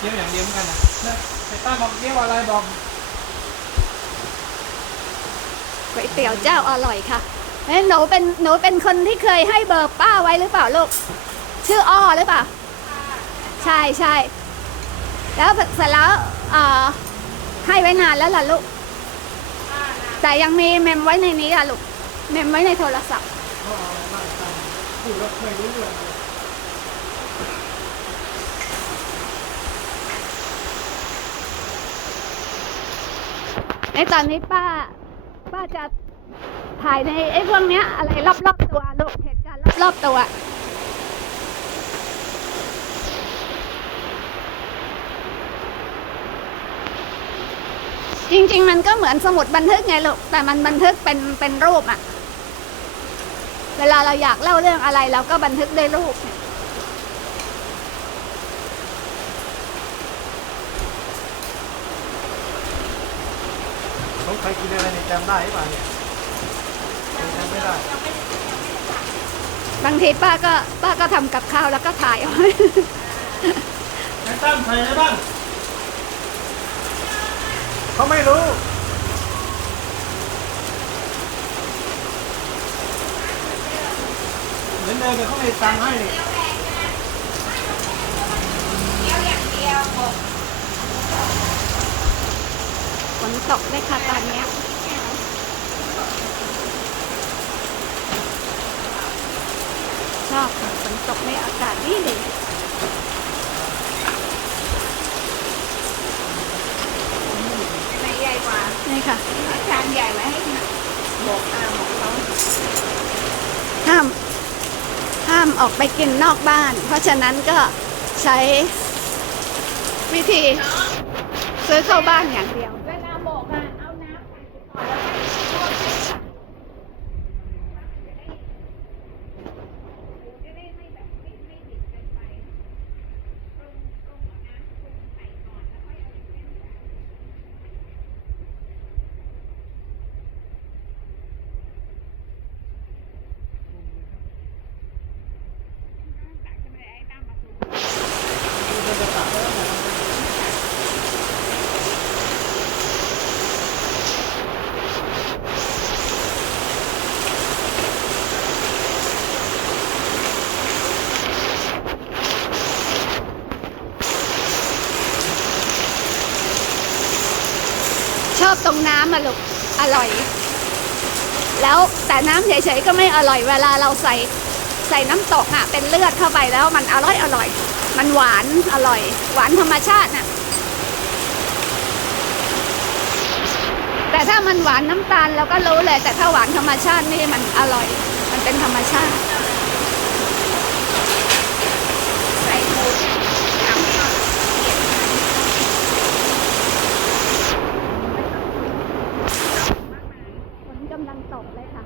เกี๊ยวอย่างเดียวกันนะเนี่ยไอ้ต้าบอกเกี๊ยวอะไรบอกก๋วยเตี๋ยวเจ้าอร่อยค่ะเอ้ยหนูเป็นหนูเป็นคนที่เคยให้เบอร์ป้าไว้หรือเปล่าลูก ชื่ออ้อหรือเปล่า ใช่ใช่แล้วเสร็จแล้วเอ่อให้ไว้นานแล้วล่ะลูก แต่ยังมีเมมไว้ในนี้อะลูก เมมไว้ในโทรศัพท์เขาเอาไรมาตั้งพูดแล้วไม่รู้เรื่องเลย ในตอนนี้ป้า ป้าจะถ่ายในไอ้พวกเนี้ย อะไรรอบๆตัวลูกเหตุการณ์รอบๆตัวจริง ๆ มันก็เหมือนสมุดบันทึกไงลูกแต่มันบันทึกเป็นเป็นรูปอะเวลาเราอยากเล่าเรื่องอะไรเราก็บันทึกด้วยรูปเนี่ย เขา ใครกินอะไรเนี่ยจำได้หรือเปล่าเนี่ยจำไม่ได้บางทีป้าก็ป้าก็ทำกับข้าวแล้วก็ถ่ายเอาไว้ไอ้ตั้มใส่อะไรบ้างเขาไม่รู้ เหมือนเดิมแต่เขาไม่ตังค์ให้นี่ นตกเลยค่ะตอนเนี้ยชอบค่ะฝนตกในอากาศดีดีไม่ใหญ่กว่านี่ค่ะชามใหญ่ไว้ให้บอกอาบอกเขาห้ามห้ามออกไปกินนอกบ้าน เพราะฉะนั้นก็ใช้วิธีซื้อเข้าบ้านอย่างเดียว เวลาบอกอะเอาน้ำใส่ไปก่อนแล้วก็ลวกเลยค่ะจะได้ไม่แบบไม่ไม่ดิบเกินไปปรุงปรุงเอาน้ำปรุงใส่ก่อนแล้วค่อยเอาอย่างนี้ใส่ตักจะไม่ได้ไอ้ตามมาสูง ช อบตรงน้ำอะลูกอร่อย แล้วแต่น้ำเฉยๆก็ไม่อร่อยเวลาเราใส่ใส่น้ำตกอะเป็นเลือดเข้าไปแล้วมันอร่อยอร่อย มันหวานอร่อย หวานธรรมชาติน่ะแต่ถ้ามันหวานน้ำตาลเราก็รู้เลย แต่ถ้าหวานธรรมชาตินี่มันอร่อย มันเป็นธรรมชาติ ใส่หมูน้ำก็เกลียดมาก ฝนกำลังตกเลยค่ะ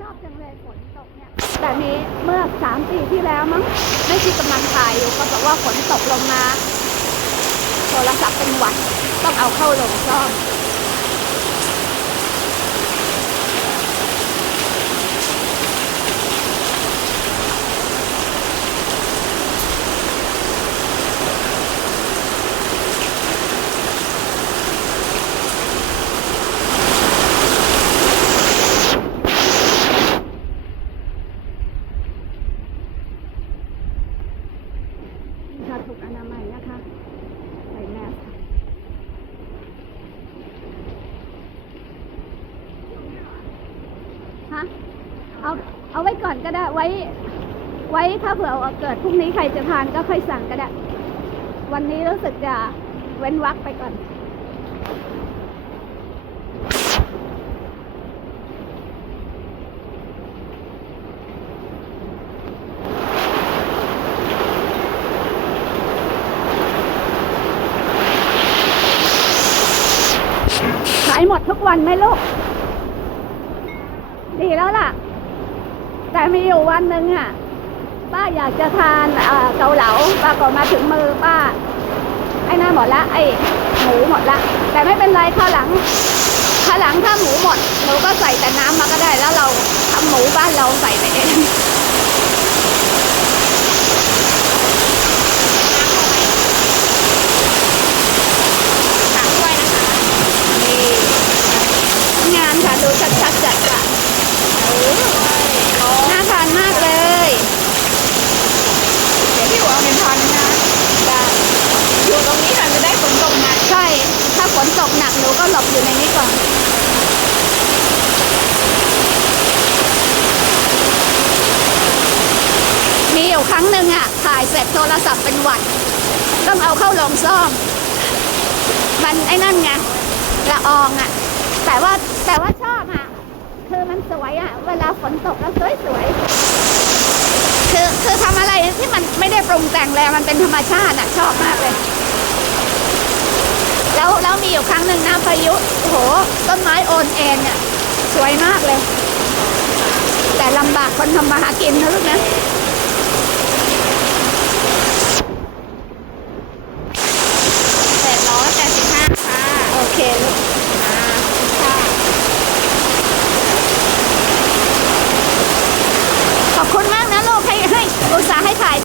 ชอบจัง เลยฝนตกเนี่ยแต่นี้เมื่อสามปีที่แล้วมั้งไม่ที่กำลังถ่ายอยู่ก็บอกว่าฝนตกลงมา โทรศัพท์เป็นหวัดต้องเอาเข้าลงซ่อม นี่ค่ะถูกอนามัยนะคะ ใส่แมสค่ะฮะ เอาเอาไว้ก่อนก็ได้ไว้ ไว้ถ้าเผื่อเกิดพรุ่งนี้ใครจะทานก็ค่อยสั่งก็ได้ วันนี้รู้สึกจะเว้นวักไปก่อนขายหมดทุกวันไหมลูก ดีแล้วล่ะ แต่มีอยู่วันหนึ่งอะ ป้าอยากจะทานเกาเหลาปรากฏมาถึงมือป้า ไอ้นั่นหมดละ ไอ้หมูหมดละ แต่ไม่เป็นไรข้าวหลังข้าวหลังถ้าหมูหมดหนูก็ใส่แต่น้ำมาก็ได้แล้วเราทำหมูบ้านเราใส่ไปเอง ก็หลบอยู่ในนี้ก่อนมีอยู่ครั้งหนึ่งอะถ่ายเสร็จโทรศัพท์เป็นหวัด ต้องเอาเข้าโรงซ่อม มันไอ้นั่นไงละอองอะแต่ว่าแต่ว่าชอบอะคือมันสวยอะเวลาฝนตกแล้วสวยสวยๆคือคือทำอะไรที่มันไม่ได้ปรุงแต่งเลยมันเป็นธรรมชาติอะชอบมากเลย แล้วแล้วมีอยู่ครั้งหนึ่งนะพายุโอ้โห ต้นไม้โอนเอ็นเนี่ยสวยมากเลย แต่ลำบากคนทำมาหากินนะลูกนะ